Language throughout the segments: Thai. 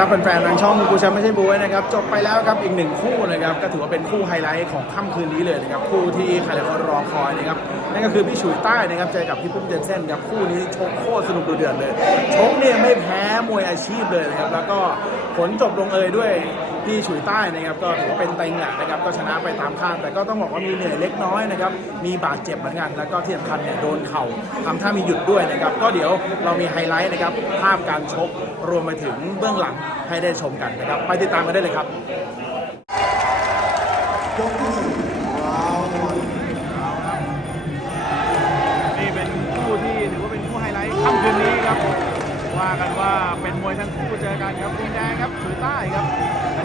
ครับแฟนๆทางช่องกูชมป์ไม่ใช่บวยนะครับจบไปแล้วครับอีกหนึ่งคู่นะครับก็ถือว่าเป็นคู่ไฮไลท์ของค่ำคืนนี้เลยนะครับคู่ที่ใครหลายคนรอคอยนะครับนั่นก็คือพี่ฉุยใต้นะครับเจอกับพี่ปุ้มเจนเซ่นครับคู่นี้ชกโคตรสนุกดูเดือดเลยชกเนี่ยไม่แพ้มวยอาชีพเลยนะครับแล้วก็ผลจบลงเอยด้วย พี่ฉุยใต้นะครับก็ถือว่าเป็นเต็งแหละนะครับก็ชนะไปตามคาดแต่ก็ต้องบอกว่ามีเหนื่อยเล็กน้อยนะครับมีบาดเจ็บเหมือนกัน แล้วก็ที่สำคัญเนี่ยโดนเข่าทำท่ามีหยุดด้วยนะครับก็เดี๋ยวเรามีไฮไลท์นะครับภาพการชกรวมไปถึงเบื้องหลังให้ได้ชมกันนะครับไปติดตามกันได้เลยครับนี่เป็นคู่ที่ถือว่าเป็นคู่ไฮไลท์ค่ำคืนนี้ครับว่ากันว่าเป็นมวยทั้งคู่เจอกันครับมุมแดง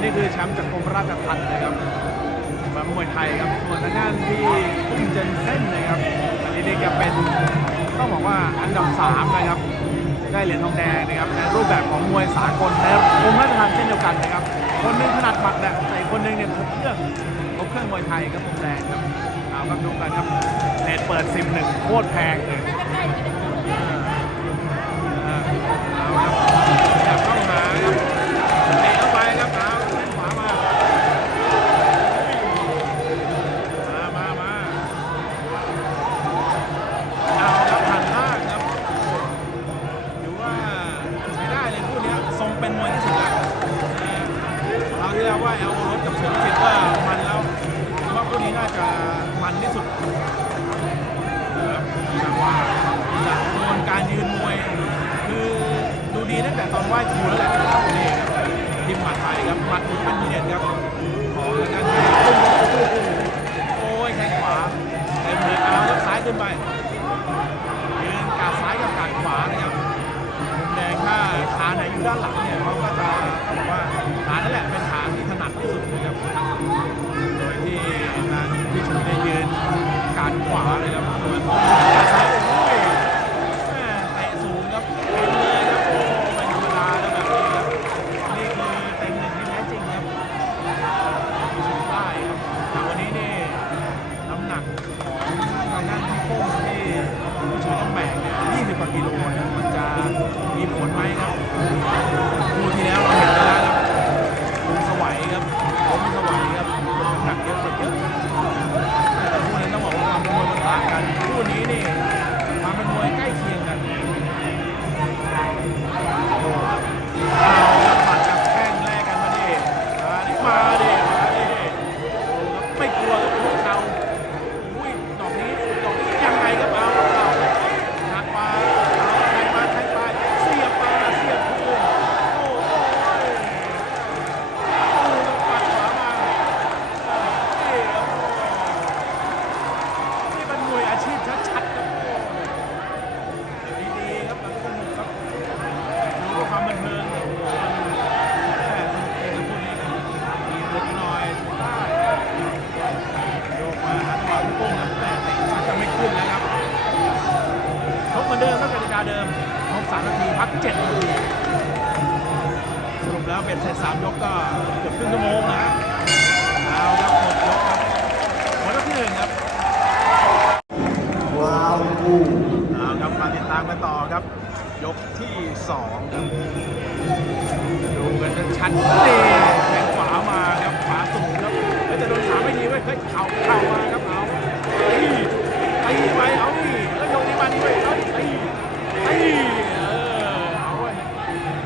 นนี้คือแชมป์จากกรมราชทัณฑ์นะครับมามวยไทยครับส่วนทางด้านที่อุ้มเจนเซ่นนะครับอันนี้นี่ก็เป็นต้องบอกว่าอันดับสามนะครับได้เหรียญทองแดงนะครับในรูปแบบของมวยสากลในกรมราชทัณฑ์เช่นเดียวกันนะครับ คนหนึงถนัดหมัดแหละแต่คนหนึงเนี่ยครบเครื่องครบเครื่องมวยไทยครับมุมแดงครับเอาครับดูกันครับเนตเปิด 11 โคตรแพงเลยเอาครับ ไทยครับมัดมือเป็นทีเด็ดครับของทางด้านโอ้ยแข้งขวาเต็มเลยเอาแล้วซ้ายขึ้นไปยืนกาดซ้ายกับกาดขวานะครับมุมแดงถ้าขาไหนอยู่ด้านหลังเนี่ยเขาก็ ยกที่สองครับดูกันชัดๆนี่แข้งขวามาครับขวาสูงครับเฮ้ยแต่โดนขาไม่ดีเว้เฮ้ยเข่าเข่ามาครับเอาตีตีไปเอาดิแล้วยกนี้มาดิเว้ยเอาดิตีตีเออเอาเว้ย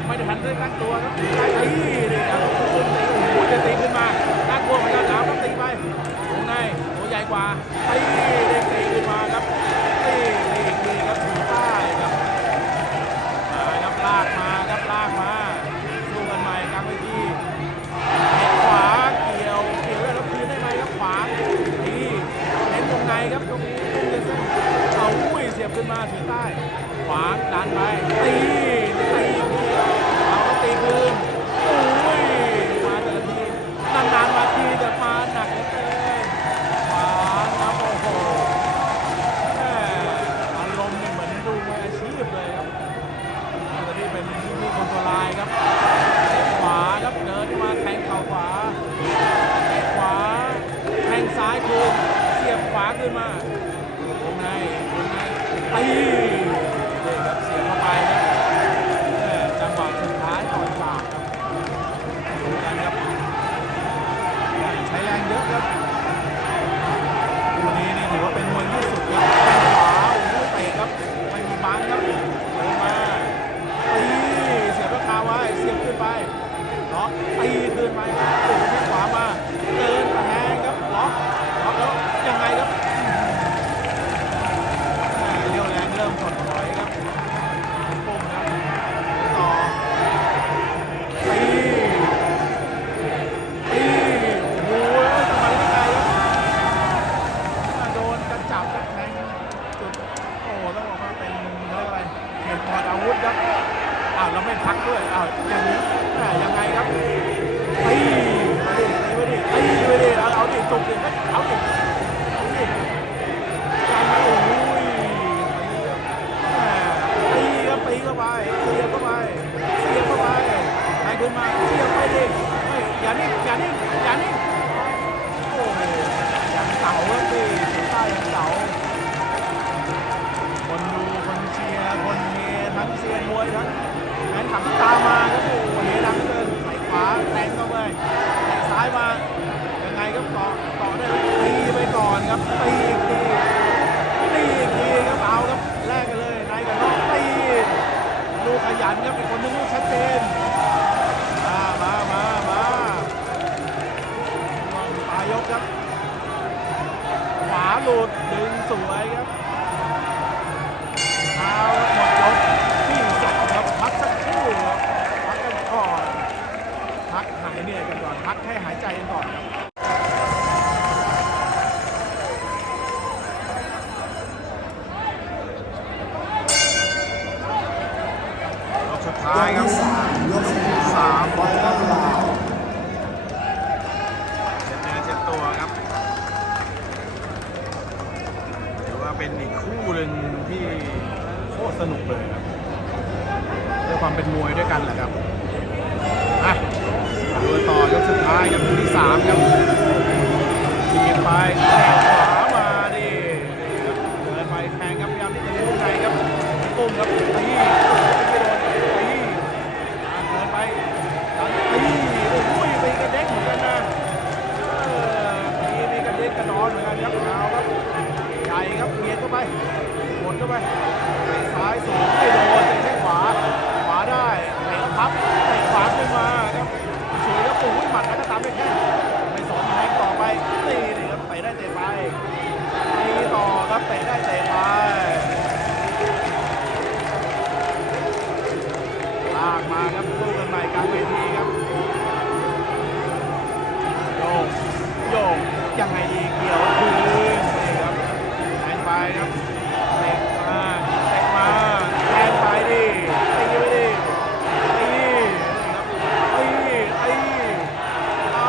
ไม่ได้ทันได้ตั้งตัวครับตีนี่ครับโอ้โหตีโอ้จะตีขึ้นมาน่ากลัวเหมือนกันเอาครับตีไปวงในตัวใหญ่กว่าตี ขึ้นมาถือใต้ ขวาดันไป I. เป็นอีกคู่หนึ่งที่โคตรสนุกเลยครับด้วยความเป็นมวยด้วยกันแหละครับอะดูต่อยกสุดท้ายกับยกที่สามครับทีมไปแทงขวามาดิเดินไปแทงครับพยายามที่จะเลี้ยงในครับตุ้มครับตีไม่โดนตีอะเดินไปตีโอ้โหไปกระเด้งเหมือนกันนะเออตีมีกระเด้งกระดอนเหมือนกันครับเอาครับ ใหญ่ครับเบียดเข้าไป กดเข้าไปเตะซ้ายสูงไม่โดนเตะแข้งขวา ขวาได้เตะแล้วพับเตะขวาขึ้นมาครับสวยแล้วปูหมัดแล้วก็ตามด้วยแข้งไม่สนแทงต่อไปตีนี่ครับเตะได้เตะไปตีต่อครับเตะได้เตะไปลากมาครับสู้กันใหม่กลางเวทีครับ โยกโยกยังไงดีเกี่ยวคืนนี่ครับแทงไปครับเตะมาเตะมาแทงไปดิตีไปดิตีนี่ครับตีตีอ่า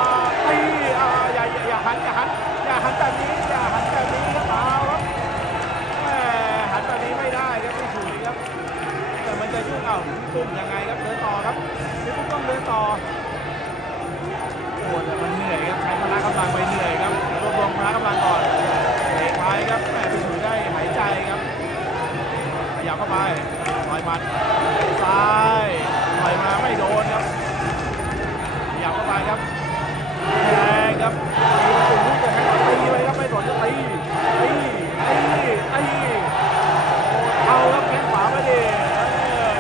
ตีอ่าอย่าอย่าอย่าหันอย่าหันอย่าหันแบบนี้อย่าหันแบบนี้ครับเอาครับแหมหันแบบนี้ไม่ได้ครับไม่สวยครับแต่ ส่งยังไงครับเดินต่อครับพี่ปุ้มต้องเดินต่อปวดแต่มันเหนื่อยครับใช้พละกำลังไปเหนื่อยครับรวบรวมพละกำลังก่อนเตะไปครับแม่ไปถือได้หายใจครับขยับเข้าไปลอยมัดซ้ายต่อยมาไม่โดนครับขยับเข้าไปครับแทงครับตีประตูลูกจะแทงตีไปครับไม่โดนจะตีตีตีตีเอาครับแข้งขวาไปดิเออ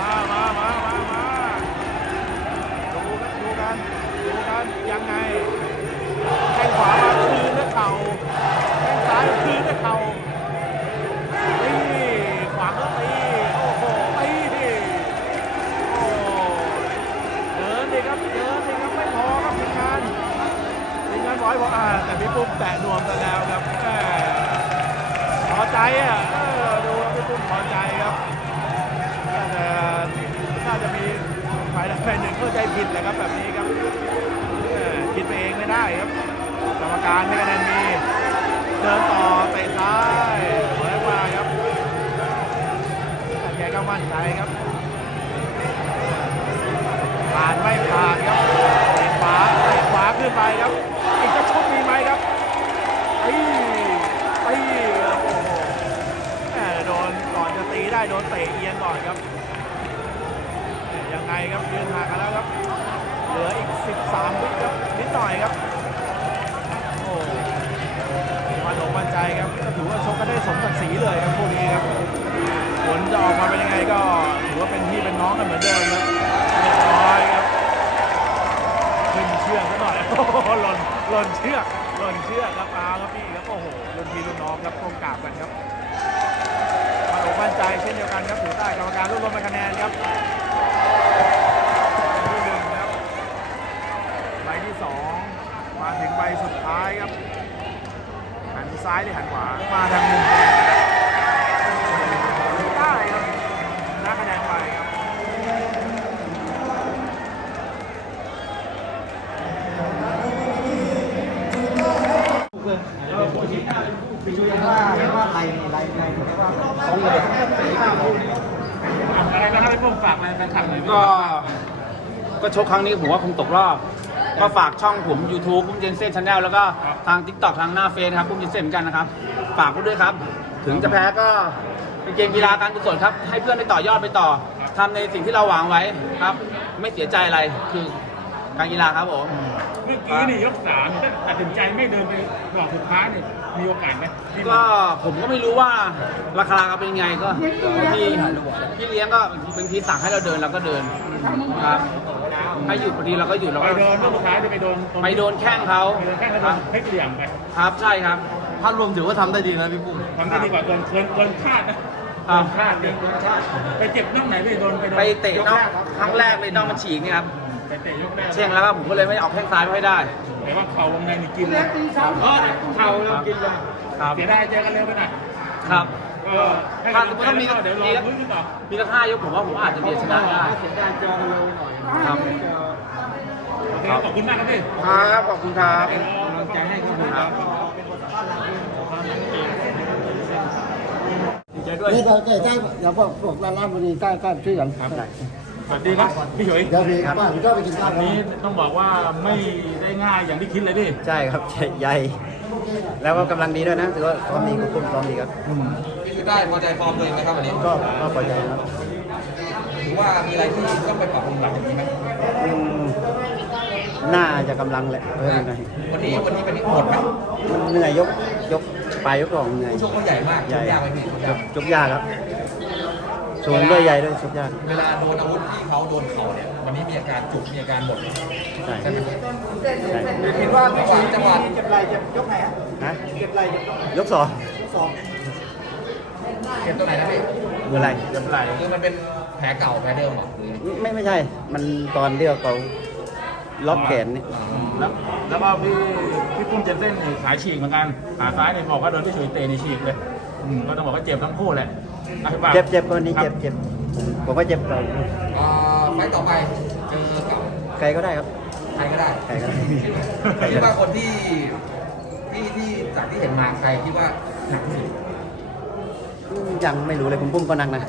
มามามามามา ดูกันดูกันดูกันยังไงแข้งขวามาคืนด้วยเข่าแข้งซ้ายคืนด้วยเข่าตีขวางแล้วตีโอ้โหตีดิโอ้เดินดิครับเดินดิครับไม่พอครับทีมงาน ทีมงานบอยบอกอ่าแต่พี่ปุ๊บแตะนวมกันแล้วครับพอใจอะดูพี่ปุ๊บพอใจครับแต่น่าจะมีฝ่ายใดฝ่ายหนึ่งเข้าใจผิดแหละครับแบบนี้ครับคิดไปเองไม่ได้ครับกรรมการให้คะแนนมีเดินต่อเตะซ้ายถอยมาครับแต่แกก็มั่นใจครับผ่านไม่ผ่านครับเตะขวาเตะขวาขึ้นไปครับ อีกสักชุดมีไหมครับไอ้ไอ้โอ้โหแหม่โดนก่อนจะตีได้โดนเตะเอียงก่อนครับ ยังไง ครับยืนห่างกันแล้วครับ เหลืออีก 13วิครับนิดหน่อยครับโอ้มันอกมั่นใจครับก็ถือว่าชกกันได้สมศักดิ์ศรีเลยครับคู่นี้ครับผลจะออกมาเป็นยังไงก็ถือว่าเป็นพี่เป็นน้องกันเหมือนเดิมครับเรียบร้อยครับขึ้นเชือกซะหน่อยโอ้โหหล่นหล่นเชือกหล่นเชือกครับอาครับพี่ครับโอ้โหรุ่นพี่รุ่นน้องครับก้มกราบกันครับมันอกมั่นใจเช่นเดียวกันครับถือใต้กรรมการรวบรวมคะแนนครับ ไปสุดท้ายครับ หันซ้ายหรือหันขวา มาทางมุมได้นะคะแนนไปครับคือว่าว่าไรไรไรว่าสองเลยอะไรนะครับพวกฝากรแฟนคลัก็ ก็ชกครั้งนี้ผมว่าคงตกรอบ ก็ฝากช่องผม YouTube ปุ้มเจนเซ่นชาแนลแล้วก็ทาง TikTok ทางหน้าเฟซนะครับปุ้มเจนเซ่นเหมือนกันนะครับ ฝากพวกด้วยครับ ถึงจะแพ้ก็เป็นเกมกีฬาการกุศลครับ ให้เพื่อนได้ต่อยอดไปต่อทำในสิ่งที่เราหวังไว้ครับ ไม่เสียใจอะไรคือการกีฬาครับผม เมื่อกี้นี่ยกสามถ้าตัดสินใจไม่เดินไปหลอกสุดท้ายนี่มีโอกาสไหมที่ก็ผมก็ไม่รู้ว่าราคาเขาเป็นยังไงก็บางทีพี่เลี้ยงก็บางทีสั่งให้เราเดินเราก็เดินครับ ให้หยุดพอดีเราก็หยุดเราไปก็โดนลูกสุดท้ายที่ไปโดนตรงไปโดนแข้งเขาไปโดนแข้งแล้วครับให้เหลี่ยมไปครับใช่ครับ ภาพรวมถือว่าทำได้ดีนะพี่ปุ้ม ทำได้ดีกว่าเกินเกินเกินคาดนะเกินคาดเกินคาดไปเจ็บน้องไหนพี่โดนไปโดนไปเตะนอกครั้งแรกเลยนอกมันฉีกนี่ครับไปเตะยกแรกเช่งแล้วก็ผมก็เลยไม่ออกแข้งซ้ายไม่ค่อยได้แต่ว่าเข่าวงในนี่กินเลยเออเข่าเรากินเลยครับเสียดายเจอกันเร็วไปหน่อยครับ ก็ให้ถ้าสมมุติว่ามีเดี๋ยวรอพื้นที่ต่อ มีสักห้ายกผมว่าผมอาจจะเบียดชนะได้ครับโอเคขอบคุณมากครับพี่ครับขอบคุณครับกำลังใจให้ครับผมครับดีใจด้วยนี่เราใกล้ใกล้เดี๋ยวพวกพวกร้านร้านบุรีใกล้ใกล้ช่วยกันครับสวัสดีครับพี่เฉยเดี๋ยวมีป้าผมก็ไปกินข้าววันนี้ต้องบอกว่าไม่ได้ง่ายอย่างที่คิดเลยดิใช่ครับใหญ่แล้วก็กำลังดีด้วยนะถือว่าซ้อมดีคุณปุ้มซ้อมดีครับพี่ได้พอใจฟอร์มตัวเองไหมครับวันนี้ก็ก็พอใจครับห รือว่ามีอะไรที่ต้องไปปรับปรุงหลังจากนี้ไหมอืมน่าจะกำลังแหละเพิ่มหน่อยวันนี้วันนี้เป็นหมดไหมมันเหนื่อยยกยกปลายยกสองเหนื่อยผู้ชกเขาใหญ่มากใหญ่ยากไหมพี่ยกยกยากครับสูงด้วยใหญ่ด้วยชกยากเวลาโดนอาวุธที่เขาโดนเข่าเนี่ยวันนี้มีอาการจุกมีอาการหมดใช่ใช่ไหมใช่คิดว่าจังหวะจังหวะเจ็บไรเจ็บยกไหนฮะฮะเจ็บไรเจ็บยกยกสองสองเจ็บตัวไหนนะพี่เมื่อไรเดี๋ยวไหลคือมันเป็น แผลเก่าแผลเดิมเหรอหรือไงไม่ไม่ใช่ มันตอนที่เขาล็อกแขนนี่แล้วแล้วก็พี่พี่ปุ้มเจนเซ่นนี่ขาฉีกเหมือนกันขาซ้ายเนี่ยบอกว่าโดนพี่เฉยเตะนี่ฉีกเลยอืมก็ต้องบอกว่าเจ็บทั้งคู่แหละอธิบายเจ็บเจ็บคนนี้เจ็บเจ็บผมก็เจ็บเก่าเอ่อไฟต์ต่อไปเจอกับใครก็ได้ครับ ใครก็ได้ใครก็ได้คิดว่าคนที่ที่ที่จากที่เห็นมาใครคิดว่าหนักที่สุดยังไม่รู้เลยคุณปุ้มก็หนักนะข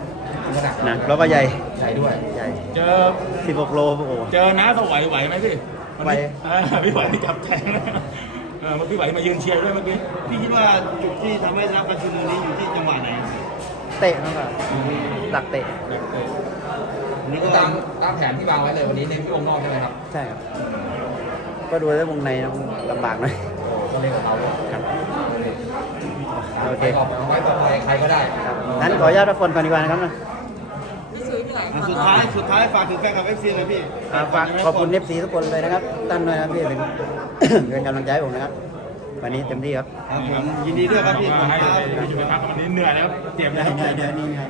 นาดหนักแล้วก็ใหญ่ใหญ่ด้วยใหญ่เจอ16โลโอ้โหเจอน้าสวัยไหวไหมพี่นนี้ไหวเออพี่ไหวจับแทงเออพี่ไหวมายืนเชียร์ด้วยเมื่อกี้พี่คิดว่าจุดที่ทำให้รับการชุมนุมนี้อยู่ที่จังหวะไหนเตะมากกว่าหลักเตะนี่ก็ตามตามแผนที่วางไว้เลยวันนี้เน้นที่วงนอกใช่ไหมครับใช่ครับก็ดูแล้ววงในนะลำบากหน่อย ก็เล่นกับเราครับโอเคไปต่อไปต่อไปใครก็ได้นั้นขออนุญาตรับคนก่อนดีกว่านะครับนะสุดท้ายสุดท้ายฝากถึงแฟนคลับเอฟซีหน่อยพี่อ่าฝากขอบคุณเอฟซีทุกคนเลยนะครับตั้นด้วยนะพี่เป็นเป็นกำลังใจให้ผมนะครับวันนี้เต็มที่ครับครับผมยินดีด้วยครับพี่ให้พี่จุดไปพักวันนี้เหนื่อยแล้วเจ็บเดี๋แล้ยววเดี๋ยวนี่ไง